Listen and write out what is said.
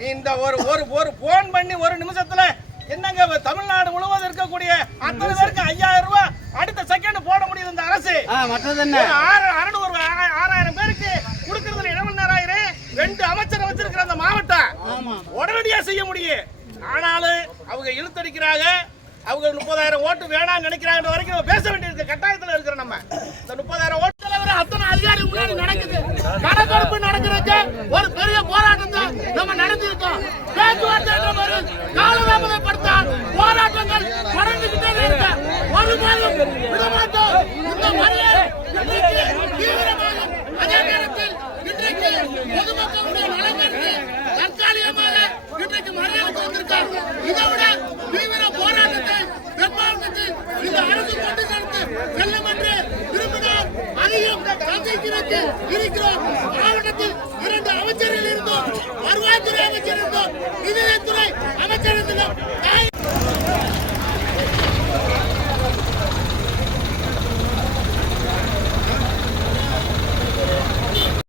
நீ இந்த ஒரு போன் பண்ணி ஒரு நிமிஷத்துல என்னங்க தமிழ்நாடு முழுவதும் இருக்கக்கூடிய அத்தனை பேருக்கு 5000 ரூபாய் அடுத்த செகண்ட் போட முடியுது இந்த அரசு. 6000 பேருக்கு கொடுக்கறதுல 1,000,000 2 அமைச்சர் வச்சிருக்கிற அந்த மாவட்டம் உடனடியா செய்ய முடியும். ஆனாலும் அவங்க இழுத்தடிக்கிறாங்க. அவங்க 30,000 ஓட்டு வேணாம்னு நினைக்கிறாங்க வரைக்கும் நம்ம பேச வேண்டியிருக்க கட்டாயத்தில் இருக்கிற நம்ம இந்த 30,000 ஓட்டு தலைவர் அத்தனை அதிகாரி முன்னாடி நடக்குது. கணக்கெடுப்பு நடக்கிறதுக்கு ஒரு பெரிய போராட்டத்தை நம்ம நடத்திருக்கோம். பேச்சுவார்த்தை காலதாமதப்படுத்தால் போராட்டங்கள் தொடர்ந்துகிட்டே இருக்க ஒரு மாதம் விடமாட்டோம். இந்த மறியல் தீவிரமாக அதே நேரத்தில் இன்றைக்கு பொதுமக்களுடைய நலனுக்கு தற்காலிகமாக இன்றைக்கு மறியலுக்கு வந்திருக்காங்க. இதை விட தீவிர போராட்டத்தை இந்த அரசு கொண்டு சென்று செல்லும் என்று விரும்பினால் அதையும் சந்திக்கிறதுக்கு இருக்கிறோம். மாவட்டத்தில் 2 அமைச்சர்கள் இருந்தோம். வருவாய்த்துறை அமைச்சர் இருந்தோம். நிதித்துறை அமைச்சர் இருந்தோம்.